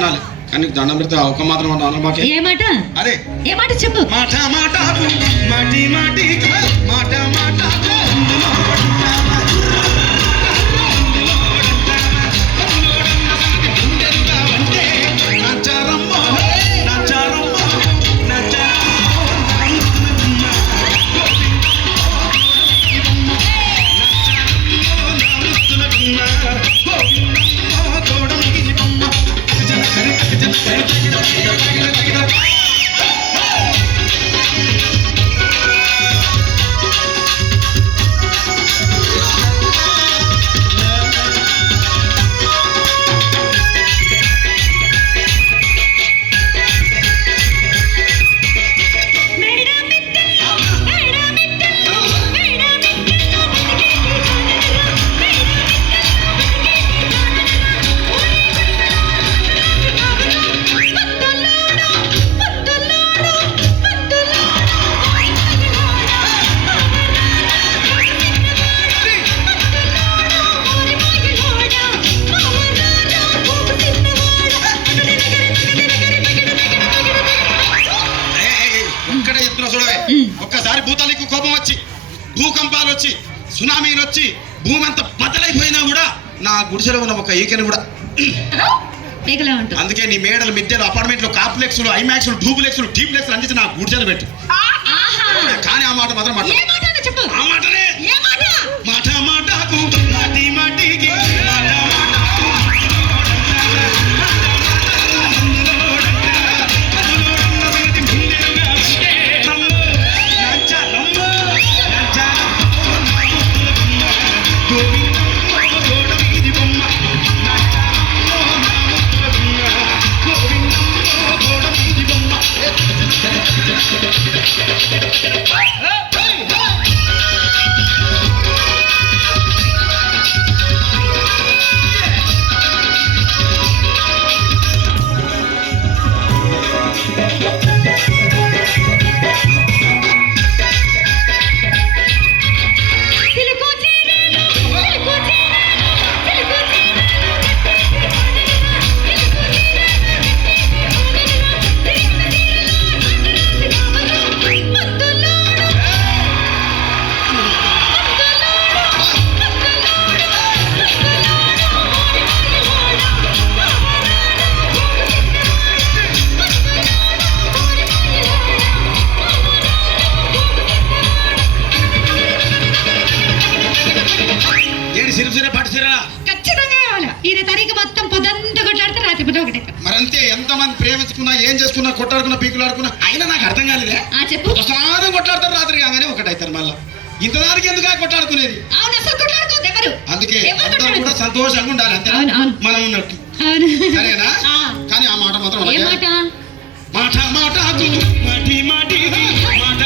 అనాలి. కానీ దండం పెడితే ఒక మాత్రం అనాలి. మాకే ఏ మాట? అదే ఏ మాట చెప్పు. మాట మాట మాటి మాటి మాట మాట ఒక్కసారి భూతాలకు కోపం వచ్చి భూకంపాలు వచ్చి సునామీలు వచ్చి భూమి అంతా బద్దలైపోయినా కూడా నా గుడిసెలో ఉన్న ఒక ఈకెను కూడా అందుకే నీ మేడలు మిద్దెలు అపార్ట్మెంట్లు కాంప్లెక్స్లు ఐమాక్స్లు డూప్లెక్స్లు టీప్లెక్స్లు అందించి నా గుడిసెలు పెట్టు. కానీ ఆ మాట మాత్రం ఆ మాటనే మాట మాటకు మాటి మాటికి మరంతే. ఎంతమంది ప్రేమించుకున్నా ఏం చేసుకున్నా కొట్లాడుకున్నా పీకులాడుకున్నా అయినా నాకు అర్థం కాలేదే. ప్రసాదం కొట్లాడతారు రాత్రి కాగానే ఒకటైతారు. మళ్ళా ఇంతదానికి ఎందుకు కొట్లాడుకునేది? అందుకే అందరూ కూడా సంతోషంగా ఉండాలి. అంతే మనం ఉన్నట్టు. సరేనా? కానీ ఆ మాట మాత్రం మాట మాట మాటి మాటి మాట